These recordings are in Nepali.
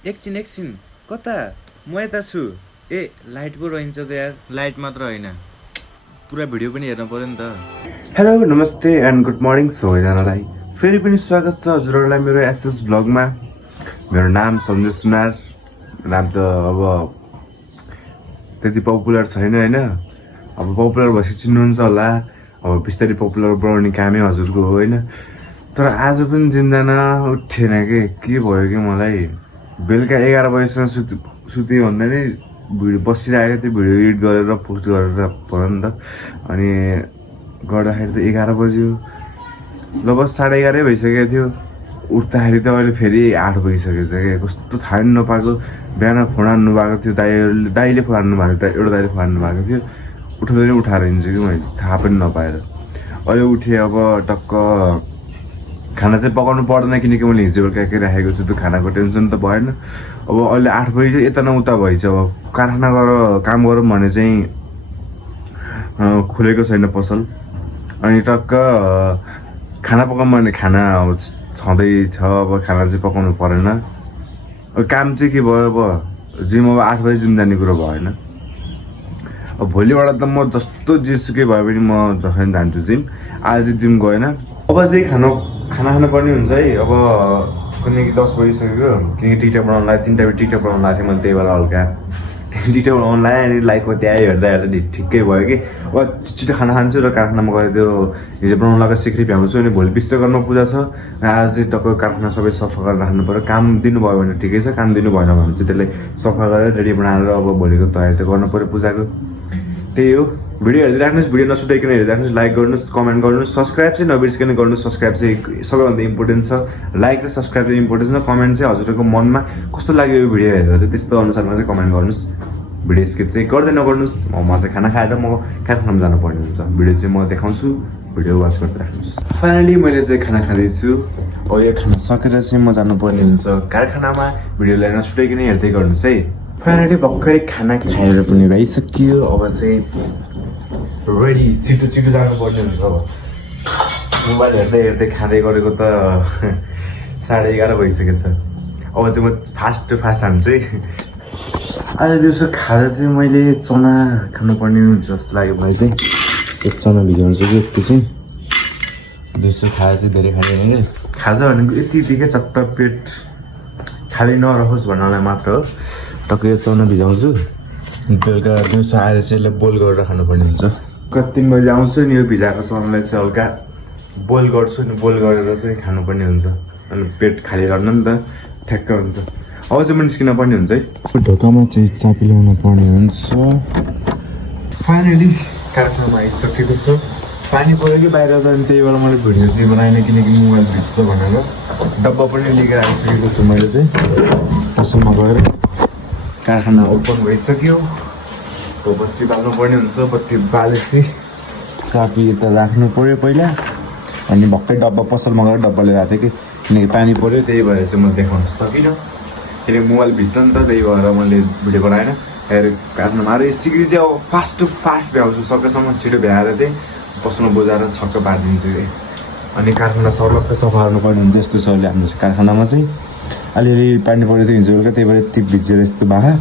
एकछिन कता म यता छु। ए लाइट पो रहन्छ त यार, लाइट मात्र होइन पुरा भिडियो पनि हेर्नु पर्यो नि त। हेलो नमस्ते एन्ड गुड मर्निङ सबैजनालाई, फेरि पनि स्वागत छ हजुरहरूलाई मेरो एसएस भ्लगमा। मेरो नाम सन्जय सुनार। नाम त अब त्यति पपुलर छैन होइन, अब पपुलर भएपछि चिन्नुहुन्छ होला। अब बिस्तारै पपुलर बनाउने कामै हजुरको हो होइन। तर आज पनि जिन्दैन उठेन के भयो कि मलाई बेलुका 11 बजीसम्म सुते भन्दा नै भिडियो बसिरहेको थियो, भिडियो एडिट गरेर पोस्ट गरेर भयो नि त। अनि गर्दाखेरि त 11 बज्यो, लगभग 11:30 भइसकेको थियो। उठ्दाखेरि त अहिले फेरि 8 बजिसकेको छ क्या। कस्तो थाहा पनि नपाएको। बिहान फोन हान्नु भएको थियो, दाइले फोन हान्नु भएको थियो, एउटा दाइले फोन हान्नु भएको थियो। उठाउँदै उठाएर हिँड्छु कि मैले थाहा पनि नपाएर। अहिले उठेँ, अब टक्क खाना चाहिँ पकाउनु पर्दैन किनकि मैले हिजो बेलुका के राखेको छु, त्यो खानाको टेन्सन त भएन। अब अहिले 8 बजी चाहिँ यता न उता भइछ। अब कारखाना गएर काम गरौँ भने चाहिँ खुलेको छैन पसल। अनि टक्क खाना पकाउँ भने खाना अब छँदैछ, अब खाना चाहिँ पकाउनु परेन। अब काम चाहिँ के भयो, अब जिम अब 8 बजी जिम जाने कुरो भएन। अब भोलिबाट त म जस्तो जेसुकै भए पनि म जसरी जान्छु जिम। आज चाहिँ जिम गएन। अब चाहिँ खाना खानु पर्ने हुन्छ है। अब किनकि 10 बजिसक्यो, किनकि टिकटक बनाउनु लाग्यो। 3टा बजी टिकटक बनाउनु लाग्थेँ मैले, त्यही भएर हल्का टिकटक बनाउनु लाग्यो। अनि लाइफमा त्यहाँ हेर्दा ठिक्कै भयो कि। अब छिटो खाना खान्छु र कारखानामा गएर त्यो हिजो बनाउनु लगाएको सिक्री भ्याउँछु। अनि भोलि विश्वकर्मा पूजा छ, आज चाहिँ टक्क कारखाना सबै सफा गरेर राख्नु पऱ्यो। काम दिनुभयो भने ठिकै छ, काम दिनु भएन भने चाहिँ त्यसलाई सफा गरेर रेडी बनाएर अब भोलिको तयारी त गर्नु पऱ्यो पूजाको। त्यही हो। भिडियो हेर्दै राख्नुहोस्, भिडियो नछुटाइकन हेर्दै राख्नुहोस्, लाइक गर्नुहोस्, कमेन्ट गर्नुहोस्, सब्सक्राइब चाहिँ नबिर्सिकन गर्नुहोस्। सब्सक्राइब चाहिँ सबैभन्दा इम्पोर्टेन्ट छ। लाइक र सब्सक्राइब चाहिँ इम्पोर्टेन्ट छ। कमेन्ट चाहिँ हजुरहरूको मनमा कस्तो लाग्यो यो भिडियो हेरेर चाहिँ त्यस्तो अनुसारमा चाहिँ कमेन्ट गर्नुहोस्। भिडियो स्किप चाहिँ गर्दै नगर्नुहोस्। म चाहिँ खाना खाएर म कारखानामा जानुपर्ने हुन्छ। भिडियो चाहिँ म देखाउँछु, भिडियो वाच गर्दै राख्नुहोस्। फाइनली मैले चाहिँ खाना खाँदैछु। अब यो खाना सकेर चाहिँ म जानुपर्ने हुन्छ कारखानामा। भिडियोलाई नछुटाइकन हेर्दै गर्नुहोस् है। फाइनली भर्खरै खाना खाएर पनि भइसक्यो। अब चाहिँ रेडी, छिटो जानुपर्ने हुन्छ। अब मोबाइल हेर्दै खाँदै गरेको त 11:30 भइसकेको छ। अब चाहिँ म फास्ट हान्छु है। आज दिउँसो खाजा चाहिँ मैले चना खानुपर्ने जस्तो लाग्यो मलाई चाहिँ। एक चना भिजाउँछु कि यति चाहिँ। दिउँसो खाजा चाहिँ धेरै खाने होइन। खाजा भनेको यतिकै चट्ट पेट खाली नरहोस् भन्नलाई मात्र हो। टक्कै यो चना भिजाउँछु। बेलुका दिउँसो आएर चाहिँ यसलाई बोइल गरेर खानुपर्ने हुन्छ। 3 बजी आउँछु नि, यो भिजाएको चनालाई चाहिँ हल्का बोइल गर्छु नि। बोइल गरेर चाहिँ खानुपर्ने हुन्छ। अनि पेट खाली रहन्न नि त, ठ्याक्क हुन्छ। अब चाहिँ म निस्किन पर्ने हुन्छ है। ढोकामा चाहिँ चाबी ल्याउनु पर्ने हुन्छ। फाइनली कारखानामा आइसकेको छु। पानी पऱ्यो कि बाहिर त, अनि त्यही भएर मैले भिडियो चाहिँ बनाएन किनकि मोबाइल भिज्छ भनेर। डब्बा पनि लिएर आइसकेको छु मैले चाहिँ। पसलमा गएर कारखाना ओपन भइसक्यो। बत्ती बाल्नु पर्ने हुन्छ। बत्ती बालेपछि चाबी यता राख्नु पऱ्यो पहिला। अनि भक्कै डब्बा पसलमा गएर डब्बा लिएर आएको थिएँ कि, किनकि पानी पऱ्यो त्यही भएर चाहिँ म देखाउन सकिनँ। किनकि मोबाइल भिज्छ नि त, त्यही भएर मैले भिडियो बनाएन। कारखानामा आएर सिक्री चाहिँ अब फास्ट भ्याउँछु। सकेसम्म छिटो भ्याएर चाहिँ पसलमा बुझाएर छक्क पारिदिन्छु कि। अनि कारखाना सर्लक्कै सफा गर्नुपर्ने हुन्छ। यस्तो सरले हाम्रो कारखानामा चाहिँ अलिअलि पानी पऱ्यो थियो हिजो बेलुका, त्यही भएर यति भिजेर यस्तो भए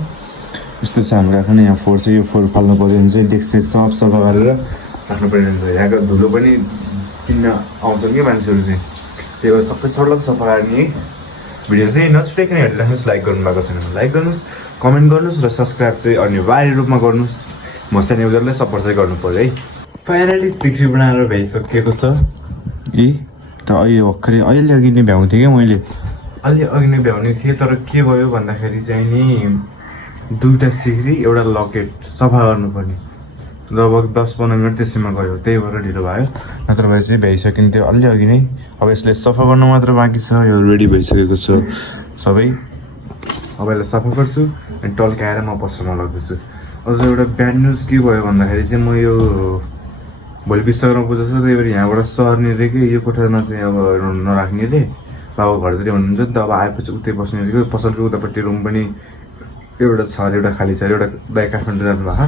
यस्तो छ हाम्रो कारखाना। यहाँ फोहोर चाहिँ यो फोहोर फाल्नु पऱ्यो भने चाहिँ डेस्क सब सफा गरेर राख्नुपर्ने हुन्छ। यहाँको धुलो पनि किन्न आउँछन् कि मान्छेहरू चाहिँ, त्यही भएर सबै सर्लक सफा गर्ने है। भिडियो चाहिँ नछुटाइकन हेर्दै राख्नुहोस्। लाइक गर्नुभएको छैन भने लाइक गर्नुहोस्, कमेन्ट गर्नुहोस् र सब्सक्राइब चाहिँ अनिवार्य रूपमा गर्नुहोस्। म सानो युजरलाई सपोर्ट चाहिँ गर्नु पऱ्यो है। फाइनली सिक्री बनाएर भइसकेको छ। त अहिले अघि नै भ्याउँथेँ क्या मैले, अलि अघि नै भ्याउने थिएँ। तर के भयो भन्दाखेरि चाहिँ नि 2टा सिक्री एउटा लकेट सफा गर्नुपर्ने, लगभग 10-15 मिनट त्यसैमा गयो। त्यही भएर ढिलो भयो, नत्र भए चाहिँ भइसकिन्थ्यो अलि अघि नै। अब यसलाई सफा गर्नु मात्र बाँकी छ। यो रेडी भइसकेको छ सबै। अब यसलाई सफा गर्छु अनि टल्काएर म पसलमा लग्दैछु। अझ एउटा ब्याड न्युज के भयो भन्दाखेरि चाहिँ म यो भोलि विश्वकर्मा पूजा छ, त्यही भएर यहाँबाट सर्ने रे कि यो कोठामा चाहिँ अब नराख्ने रे। बाबु घरतिर हुनुहुन्छ नि त। अब आएपछि उतै बस्ने रे। पसलको उतापट्टि रुम पनि एउटा छ अरे, एउटा खाली छ अरे। एउटा दाइ काठमाडौँ जानुभएको,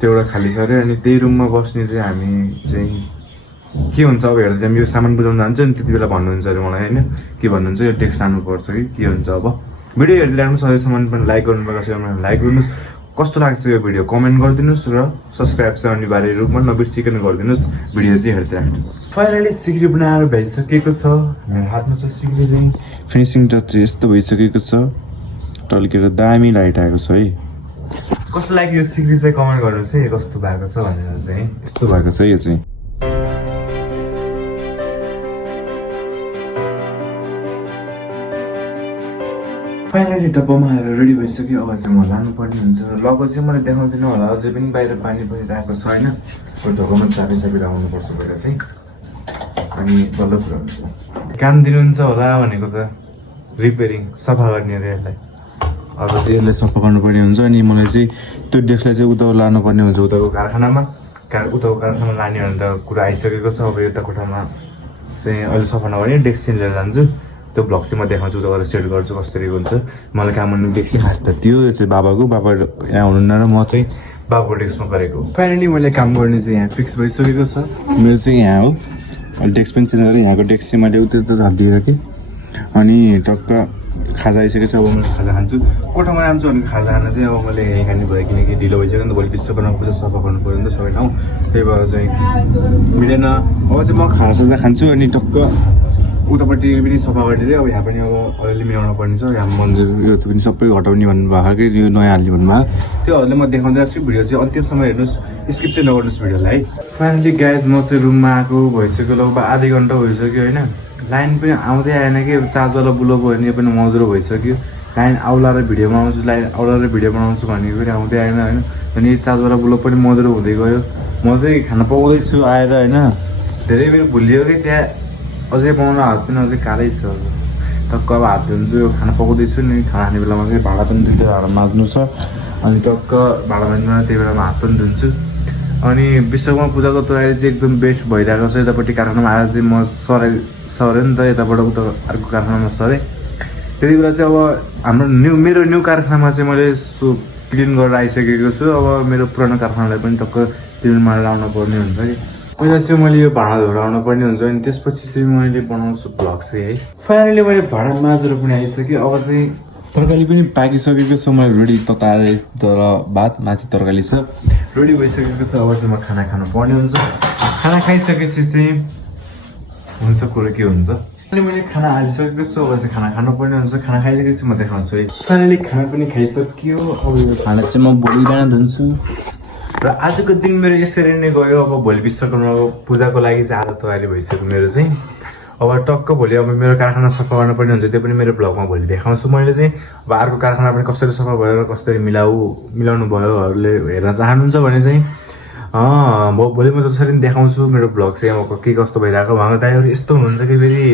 त्यो एउटा खाली छ अरे। अनि त्यही रुममा बस्ने चाहिँ हामी चाहिँ के हुन्छ अब हेर्दा चाहिँ यो सामान बुझाउनु जान्छ नि, त्यति बेला भन्नुहुन्छ अरे मलाई होइन। के भन्नुहुन्छ, यो टेक्स्ट लानुपर्छ कि के हुन्छ अब भिडियो हेरिदिइराख्नु सधैँसम्म पनि लाइक गर्नुभएको छ भने लाइक गर्नुहोस् कस्तो लाग्छ यो भिडियो कमेन्ट गरिदिनुहोस् र सब्सक्राइब चाहिँ अनिवार्य रूपमा नबिर्सिकन गरिदिनुहोस् भिडियो चाहिँ हेरिदिइराख्नुहोस् फाइनली सिक्री बनाएर भइसकेको छ मेरो हातमा छ सिक्री चाहिँ फिनिसिङ टच चाहिँ यस्तो भइसकेको छ टल्केर दामी लाइट आएको छ है कस्तो लाग्यो यो सिक्री चाहिँ कमेन्ट गर्नुहोस् है कस्तो भएको छ भनेर चाहिँ यस्तो भएको छ यो चाहिँ फाइनली डब्बामा आएर रेडी भइसक्यो अब चाहिँ म लानुपर्ने हुन्छ लगो चाहिँ मैले देखाउँदिनँ होला अझै पनि बाहिर पानी परिरहेको छ होइन ढोकामा चाबी लगाउनुपर्छ भनेर चाहिँ अनि बल्ल कुरा हुन्छ काम दिनुहुन्छ होला भनेको त रिपेयरिङ सफा गर्ने अरे यसलाई अब चाहिँ यसलाई सफा गर्नुपर्ने हुन्छ अनि मलाई चाहिँ त्यो डेस्कलाई चाहिँ उता लानुपर्ने हुन्छ उताको कारखानामा उताको कारखानामा लाने भने त कुरा आइसकेको छ अब यता कोठामा चाहिँ अहिले सफा नगर्ने डेस्क चाहिँ लिएर जान्छु त्यो ब्लग चाहिँ म देखाउँछु उता गएर सेट गर्छु कसरी हुन्छ मलाई काम गर्नु डेस्क चाहिँ खास त त्यो चाहिँ बाबा यहाँ हुनुहुन्न र म चाहिँ बाबाको डेस्कमा गरेको फाइनली मैले काम गर्ने चाहिँ यहाँ फिक्स भइसकेको छ मेरो चाहिँ यहाँ हो डेस्क पनि चेन्ज गरेँ यहाँको डेस्क चाहिँ मैले उता हालिदिएर कि अनि टक्क खाजा आइसकेको छ अब मैले खाजा खान्छु कोठामा जान्छु अनि खाजा खान चाहिँ अब मैले यहीँ खाने भयो किनकि ढिलो भइसक्यो नि त भोलि विश्वकर्मा पूजा सफा गर्नु पऱ्यो नि त सबै ठाउँ त्यही भएर चाहिँ मिलेन अब चाहिँ म खाजा खान्छु अनि टक्क उतापट्टि पनि सफा गरिदिँदै अब यहाँ पनि अब अलिअलि मिलाउनु पर्ने छ यहाँ मन्दिर यो पनि सबै हटाउने भन्नुभएको कि यो नयाँ हाल्ने भन्नुभएको त्योहरूले म देखाउँदै राख्छु भिडियो चाहिँ अन्तिमसम्म हेर्नुहोस् स्किप चाहिँ नगर्नुहोस् भिडियोलाई फाइनली गाइज म चाहिँ रुममा आएको भइसक्यो लगभग आधी घन्टा भइसक्यो होइन लाइन पनि आउँदै आएन कि चार्जवाला बुलो भयो भने यो पनि मजुरो भइसक्यो लाइन आउला र भिडियो बनाउँछु लाइन आउला र भिडियो बनाउँछु भनेको पनि आउँदै आएन होइन अनि चार्जवाला बुलो पनि मजुरो हुँदै गयो म चाहिँ खाना पकाउँदैछु आएर होइन धेरै बेर भुलियो कि त्यहाँ अझै बनाउनु हात पनि अझै कालै छ टक्क अब हात धुन्छु यो खाना पकाउँदैछु नि खाना खाने बेलामा चाहिँ भाँडा पनि दुईवटा भाँडा माझ्नु छ अनि टक्क भाँडा माझ्नुमा त्यही बेलामा हात पनि धुन्छु अनि विश्वकर्मा पूजाको तयारी चाहिँ एकदम बेस्ट भइरहेको छ यतापट्टि कारखानामा आएर चाहिँ म सरेँ नि त यताबाट उता अर्को कारखानामा सरेँ त्यति बेला चाहिँ अब हाम्रो मेरो न्यू कारखानामा चाहिँ मैले क्लिन गरेर आइसकेको छु अब मेरो पुरानो कारखानालाई पनि टक्क क्लिन मारेर आउनु पर्ने हुन्छ कि पहिला चाहिँ मैले यो भाँडा धोएर पर्ने हुन्छ अनि त्यसपछि चाहिँ मैले बनाउँछु भ्लग चाहिँ है फाइनली मैले भाँडा माझेर पनि आइसकेँ अब चाहिँ तरकारी पनि पाकिसकेको छ मैले रेडी तताएर तर भात माथि तरकारी छ रेडी भइसकेको छ अब चाहिँ म खाना खानु पर्ने हुन्छ खाना खाइसकेपछि चाहिँ हुन्छ कुरो के हुन्छ अहिले मैले खाना हालिसकेको छु अब चाहिँ खाना खानुपर्ने हुन्छ खाना खाइसकेपछि म देखाउँछु है फाइनली खाना पनि खाइसक्यो अब यो खाना चाहिँ म भोलि बिहान धुन्छु र आजको दिन मेरो यसरी नै गयो अब भोलि विश्वकर्माको पूजाको लागि चाहिँ आज तयारी भइसक्यो मेरो चाहिँ अब टक्क भोलि अब मेरो कारखाना सफा गर्नुपर्ने हुन्छ त्यो पनि मेरो ब्लगमा भोलि देखाउँछु मैले चाहिँ अब अर्को कारखाना पनि कसरी सफा भयो र कसरी मिलाउनु भयोहरूले हेर्न चाहनुहुन्छ भने चाहिँ भोलि म जसरी देखाउँछु मेरो ब्लग चाहिँ अब के कस्तो भइरहेको उहाँको दाइहरू यस्तो हुनुहुन्छ कि फेरि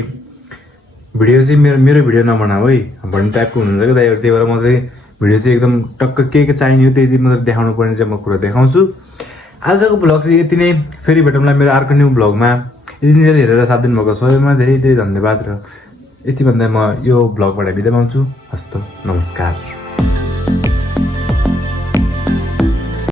भिडियो चाहिँ मेरो भिडियो नबनाऊ है भन्ने टाइपको हुनुहुन्छ कि दाइहरू त्यही भएर म चाहिँ भिडियो चाहिँ एकदम टक्क के चाहिने हो त्यति मात्रै देखाउनु पर्ने चाहिँ म कुरा देखाउँछु आजको ब्लग चाहिँ यति नै फेरि भेटौँला मेरो अर्को न्यू ब्लगमा यति धेरै हेरेर साथ दिनुभएको सबैमा धेरै धेरै धन्यवाद र यति भन्दा म यो ब्लगबाट बिदा पाउँछु हस्त नमस्कार